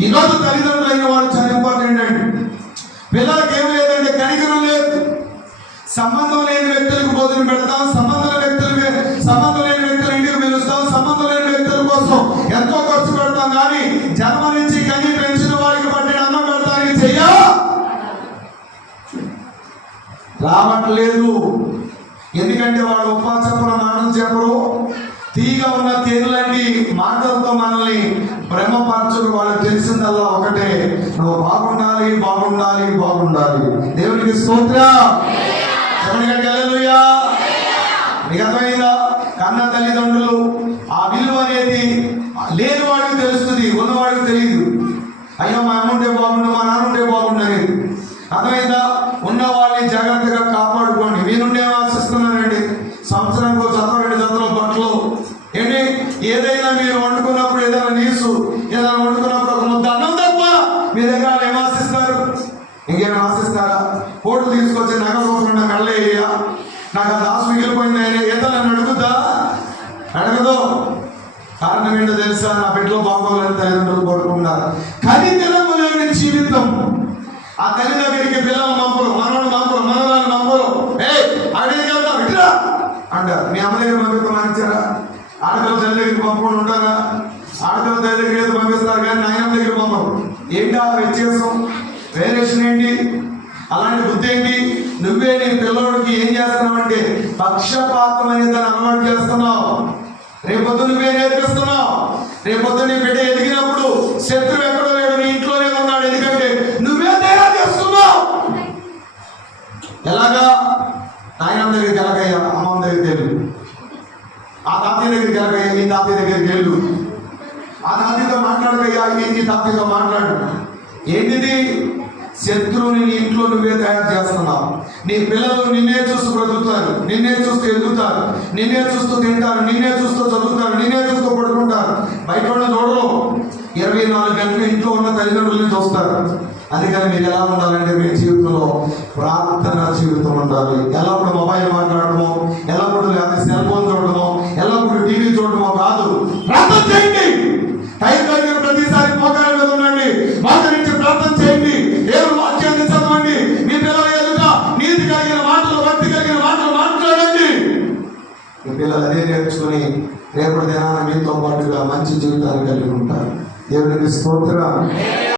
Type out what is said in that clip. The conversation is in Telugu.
ఈరోజు తల్లిదండ్రులైన వారు చాలా ఇంపార్టెంట్ అండి. పిల్లలకి ఏం లేదంటే కనికరం లేదు. సంబంధం లేని వ్యక్తులకు భోజనం పెడతాం, సంబంధం లేని వ్యక్తులు ఇంటికి పిలుస్తాం, సంబంధం లేని వ్యక్తుల కోసం ఎంతో ఖర్చు పెడతాం. కానీ జన్మ నుంచి కని పెంచిన వారికి పట్టిన అన్నం పెడతానికి చెయ్య రావట్లేదు. ఎందుకంటే వాడు ఉపాధి చెప్పరు, మాటలు చెప్పరు. తీగా ఉన్న తేనెలండి మాటలతో మనల్ని భ్రమపరచుకు. వాళ్ళకి తెలిసిందల్లా ఒకటే, నువ్వు బాగుండాలి, బాగుండాలి, బాగుండాలి. దేవునికి స్తోత్రం. హల్లెలూయా. మీకు అర్థమైందా? కన్న తల్లిదండ్రులు ఆ విలువ అనేది లేని వాడికి తెలుస్తుంది, ఉన్నవాడికి తెలియదు. అయ్యో మా అమ్మ ఉంటే బాగుండు, మా నాన్న ఉంటే బాగుండు అనేది. అర్థమైందా? ఉన్న వాళ్ళని జాగ్రత్తగా కాపాడుకోండి. మీ నుండి ఏం ఆశిస్తున్నానండి? సంవత్సరానికి ఒక జత 2 జతల బట్టలు ఏంటి? ఏదైనా మీరు వండుకున్నప్పుడు, ఏదైనా నీసు ఏదైనా వండుకున్నప్పుడు ఒక ముద్ద అన్నం తప్ప మీ దగ్గర ఏం ఆశిస్తారు? ఇంకేం ఆశిస్తారా? కోట్లు తీసుకొచ్చి నగపోకుండా కళ్ళేయ్యా, నాకు ఆ దాసు మిగిలిపోయింది ఏదో నన్ను అడుగుద్దా? అడగదు. కారణం ఏంటో తెలుసా? నా బిడ్డలో బాగోవాలని తల్లిదండ్రులు కోరుకుంటున్నారు. కనికరము లేని జీవితం. ఆ తల్లి దగ్గరికి పిల్లలు మంపరు, మనవాళ్ళు మంపరు, మనవాళ్ళు మంపరు. అడిగి వెళ్తాం ఇట్లా అంటారు. మీ అమ్మ దగ్గర పంపిస్తాం అనిచ్చారా? ఆడపిల్ల తల్లి దగ్గరికి పంపకుండా ఉంటారా? ఆడపిల్ల తల్లి దగ్గర ఏదో పంపిస్తారు కానీ నాయన దగ్గర పంపరు. ఏంటి ఆ వ్యత్యాసం? వేరియేషన్ ఏంటి? అలాంటి బుద్ధి ఏంటి? నువ్వే నీ పిల్లడికి ఏం చేస్తున్నావు అంటే పక్షపాతం అనేది దాన్ని అలవాటు చేస్తున్నావు. రేపొద్దు నువ్వే నేర్పిస్తున్నావు. రేపొద్దు నీ బిడ్డ ఎదిగినప్పుడు శత్రువు ఎక్కడో లేడు, నీ ఇంట్లోనే ఉన్నాడు. ఎందుకంటే నువ్వే తయారు చేస్తున్నావు. ఎలాగా? నాయన దగ్గరికి ఎలాగయ్యా, అమ్మమ్మ దగ్గరికి వెళ్ళు. ఆ తాతయ్య దగ్గరికి ఎలాగయ్యా, ఈ తాతయ్య దగ్గరికి వెళ్ళు. ఆ తాతయ్యతో మాట్లాడకయ్యా, ఈ తాతయ్యతో మాట్లాడు. ఏంటిది? శత్రువుని నీ ఇంట్లో నువ్వే తయారు చేస్తున్నావు. నీ పిల్లలు నిన్నే చూస్తూ బ్రతుకుతారు, నిన్నే చూస్తూ ఎదుగుతారు, నిన్నే చూస్తూ తింటారు, నిన్నే చూస్తూ చదువుతారు, నిన్నే చూస్తూ పడుకుంటారు. బయట ఉన్న చూడరు. 24 గంటలు ఇంట్లో ఉన్న తల్లిదండ్రులని చూస్తారు. అందుకని మీరు ఎలా ఉండాలంటే మీ జీవితంలో ప్రార్థన జీవితం ఉండాలి. ఎల్లప్పుడు మొబైల్ మాట్లాడటము, ఎల్లప్పుడు లేదా సెల్ ఫోన్ చూడటము, ఎల్లప్పుడు టీవీ చూడటమో కాదు. ప్రార్థన చేయండి. టైం కలిగిన ప్రతిసారి మోకాళ్ళ మీద ఉండండి, మోకరించి ప్రార్థన చేయండి. దేవుని వాక్యాన్ని చదవండి. మీ పిల్లల ఎదుట నీతి కలిగిన మాటలు, భక్తి కలిగిన మాటలు మాట్లాడండి. మీ పిల్లలు అదే నేర్చుకుని రేపటి దినాన మీతో పాటుగా మంచి జీవితాన్ని కలిగి ఉంటారు. దేవునికి స్తోత్రం.